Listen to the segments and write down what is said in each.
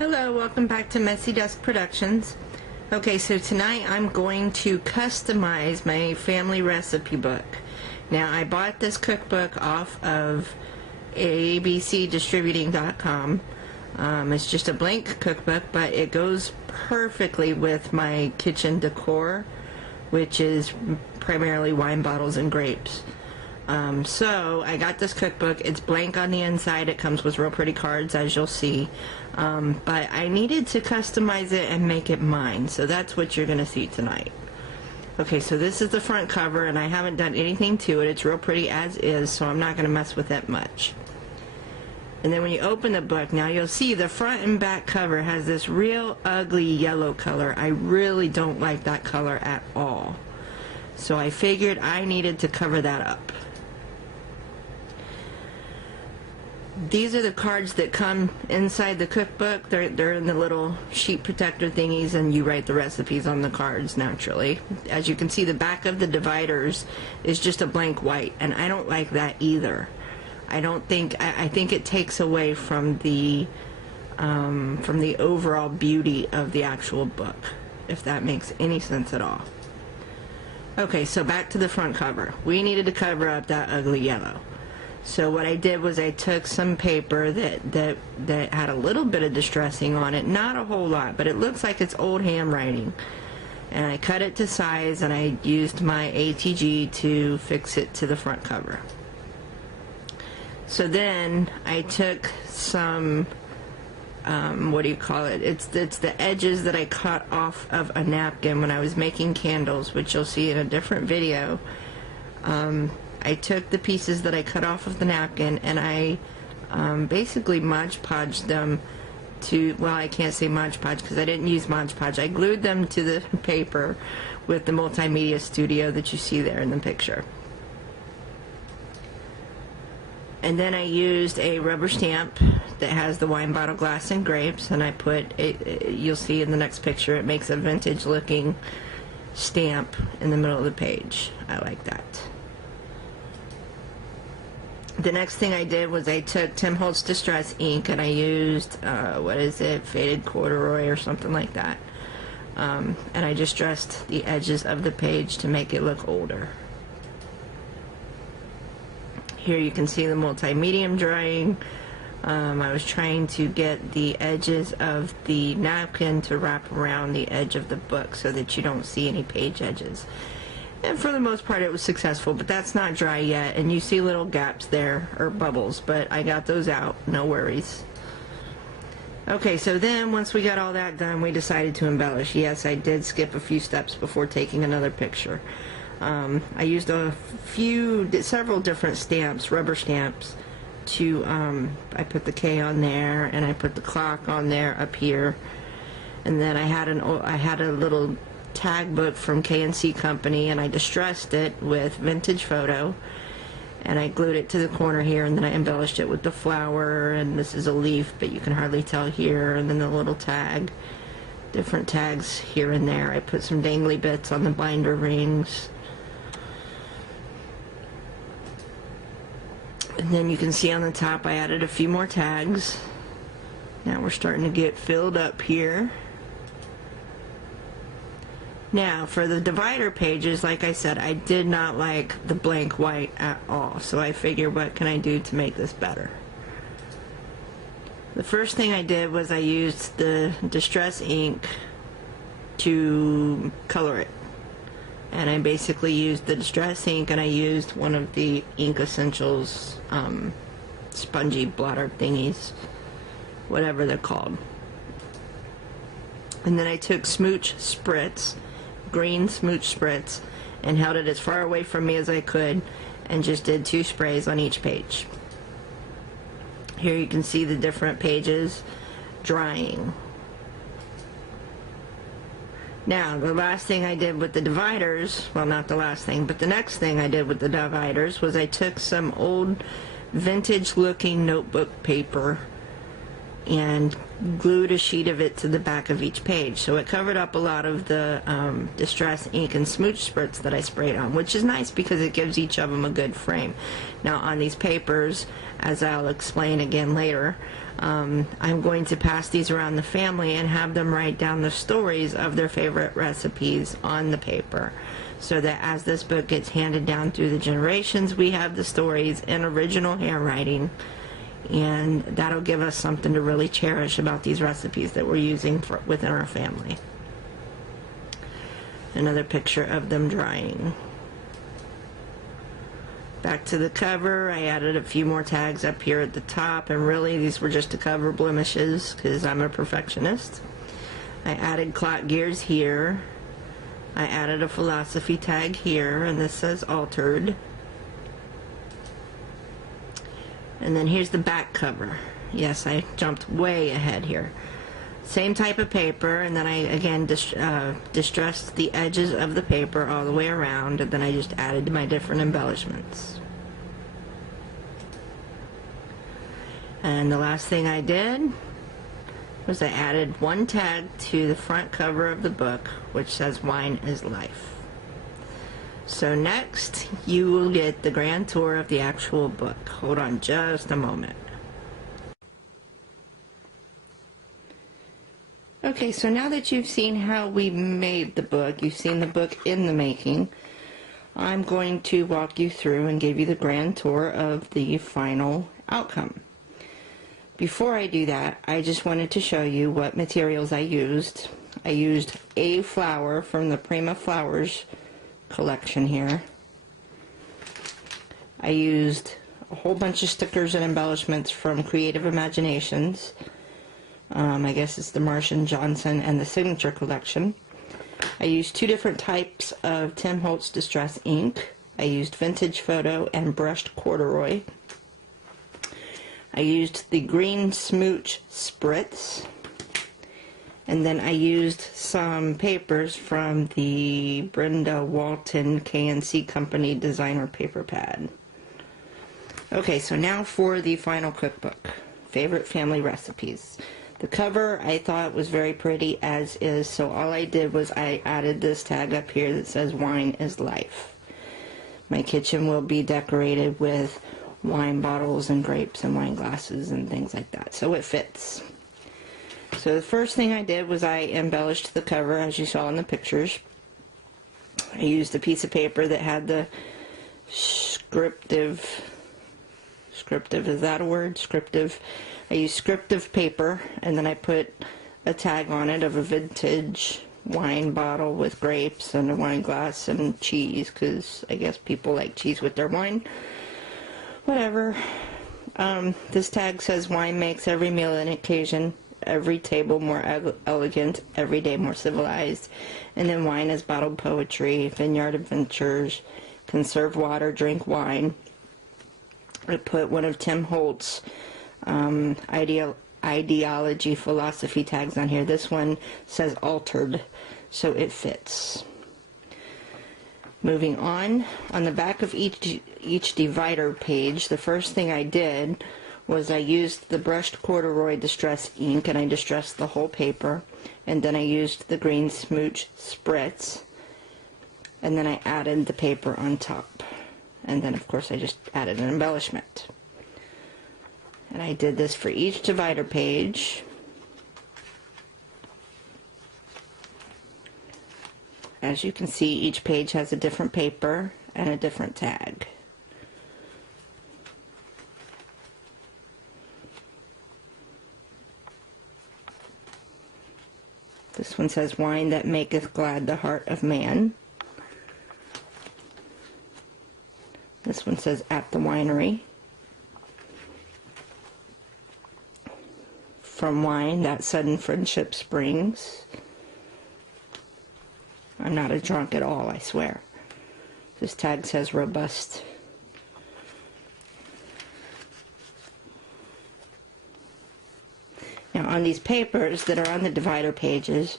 Hello, welcome back to Messy Desk Productions. Okay, so tonight I'm going to customize my family recipe book. Now, I bought this cookbook off of abcdistributing.com. It's just a blank cookbook, but it goes perfectly with my kitchen decor, which is primarily wine bottles and grapes. So I got this cookbook. It's blank on the inside. It comes with real pretty cards, as you'll see. But I needed to customize it and make it mine, so that's what you're going to see tonight. Okay, so this is the front cover, and I haven't done anything to it. It's real pretty as is, so I'm not going to mess with it much. And then when you open the book, now you'll see the front and back cover has this real ugly yellow color. I really don't like that color at all. So I figured I needed to cover that up. These are the cards that come inside the cookbook. They're in the little sheet protector thingies, and you write the recipes on the cards naturally. As you can see, the back of the dividers is just a blank white, and I don't like that either. I think it takes away from the overall beauty of the actual book, if that makes any sense at all. Okay, so back to the front cover. We needed to cover up that ugly yellow. So what I did was I took some paper that had a little bit of distressing on it, not a whole lot, but it looks like it's old handwriting. And I cut it to size, and I used my ATG to fix it to the front cover. So then I took some, what do you call it? It's the edges that I cut off of a napkin when I was making candles, which you'll see in a different video. I took the pieces that I cut off of the napkin, and I basically Mod Podged them to, well, I can't say Mod Podge because I didn't use Mod Podge. I glued them to the paper with the Multimedia Studio that you see there in the picture. And then I used a rubber stamp that has the wine bottle, glass, and grapes, and I put, you'll see in the next picture, it makes a vintage looking stamp in the middle of the page. I like that. The next thing I did was I took Tim Holtz Distress ink, and I used, what is it, faded corduroy or something like that. And I just dressed the edges of the page to make it look older. Here you can see the multi-medium drawing. I was trying to get the edges of the napkin to wrap around the edge of the book so that you don't see any page edges. And for the most part it was successful, but that's not dry yet, and you see little gaps there, or bubbles, but I got those out, no worries. Okay, so then once we got all that done, we decided to embellish. Yes, I did skip a few steps before taking another picture. I used several different stamps, rubber stamps, to, I put the K on there, and I put the clock on there up here, and then I had a little tag book from K&C Company, and I distressed it with vintage photo, and I glued it to the corner here, and then I embellished it with the flower, and this is a leaf, but you can hardly tell here, and then the little tag, different tags here and there. I put some dangly bits on the binder rings. And then you can see on the top I added a few more tags. Now we're starting to get filled up here. Now for the divider pages, like I said, I did not like the blank white at all, so I figured, what can I do to make this better? The first thing I did was I used the Distress ink to color it. And I basically used the Distress ink, and I used one of the Ink Essentials spongy blotter thingies, whatever they're called. And then I took Smooch Spritz, green Smooch Spritz, and held it as far away from me as I could, and just did 2 sprays on each page. Here you can see the different pages drying. Now, the last thing I did with the dividers, well, not the last thing, but the next thing I did with the dividers was I took some old vintage looking notebook paper and glued a sheet of it to the back of each page. So it covered up a lot of the distress ink and smooch spurts that I sprayed on, which is nice because it gives each of them a good frame. Now on these papers, as I'll explain again later, I'm going to pass these around the family and have them write down the stories of their favorite recipes on the paper, so that as this book gets handed down through the generations, we have the stories in original handwriting, and that'll give us something to really cherish about these recipes that we're using within our family. Another picture of them drying. Back to the cover, I added a few more tags up here at the top, and really these were just to cover blemishes because I'm a perfectionist. I added clock gears here. I added a philosophy tag here, and this says altered. And then here's the back cover. Yes, I jumped way ahead here. Same type of paper, and then I again distressed the edges of the paper all the way around, and then I just added my different embellishments. And the last thing I did was I added one tag to the front cover of the book, which says "Wine is Life." So next, you will get the grand tour of the actual book. Hold on just a moment. Okay, so now that you've seen how we made the book, you've seen the book in the making, I'm going to walk you through and give you the grand tour of the final outcome. Before I do that, I just wanted to show you what materials I used. I used a flower from the Prima Flowers collection here. I used a whole bunch of stickers and embellishments from Creative Imaginations. I guess it's the Martian Johnson and the Signature collection. I used two different types of Tim Holtz Distress ink. I used Vintage Photo and Brushed Corduroy. I used the Green Smooch Spritz. And then I used some papers from the Brenda Walton KNC Company Designer Paper Pad. Okay, so now for the final cookbook. Favorite family recipes. The cover I thought was very pretty as is, so all I did was I added this tag up here that says "Wine is Life." My kitchen will be decorated with wine bottles and grapes and wine glasses and things like that, so it fits. So the first thing I did was I embellished the cover as you saw in the pictures. I used a piece of paper that had the scriptive, is that a word? Scriptive. I used scriptive paper, and then I put a tag on it of a vintage wine bottle with grapes and a wine glass and cheese, because I guess people like cheese with their wine. Whatever. This tag says "Wine makes every meal an occasion, every table more elegant, every day more civilized." And then "Wine is bottled poetry, vineyard adventures, conserve water, drink wine." I put one of Tim Holtz ideology philosophy tags on here. This one says altered, so it fits. Moving on the back of each divider page, the first thing I did was I used the Brushed Corduroy Distress ink, and I distressed the whole paper, and then I used the Green Smooch Spritz, and then I added the paper on top, and then of course I just added an embellishment. And I did this for each divider page. As you can see, each page has a different paper and a different tag. This one says "Wine that maketh glad the heart of man." This one says "At the Winery." From wine that sudden friendship springs. I'm not a drunk at all, I swear. This tag says "Robust." Now on these papers that are on the divider pages,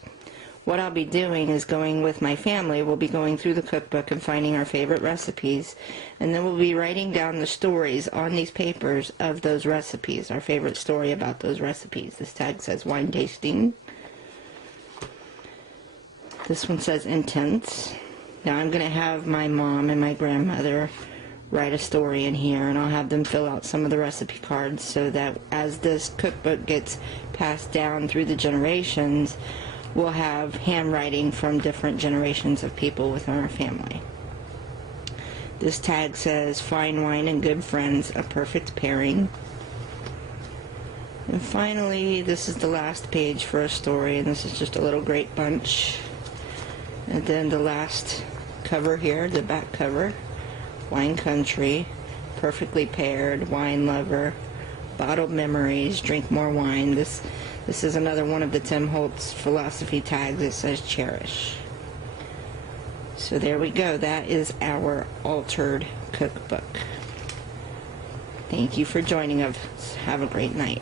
what I'll be doing is going with my family. We'll be going through the cookbook and finding our favorite recipes, and then we'll be writing down the stories on these papers of those recipes, our favorite story about those recipes. This tag says wine tasting. This one says intense. Now I'm going to have my mom and my grandmother write a story in here, and I'll have them fill out some of the recipe cards so that as this cookbook gets passed down through the generations, we'll have handwriting from different generations of people within our family. This tag says fine wine and good friends, a perfect pairing. And finally, this is the last page for a story, and this is just a little grape bunch. And then the last cover here, the back cover, wine country, perfectly paired, wine lover, bottled memories, drink more wine. This is another one of the Tim Holtz philosophy tags. It says cherish. So there we go. That is our altered cookbook. Thank you for joining us. Have a great night.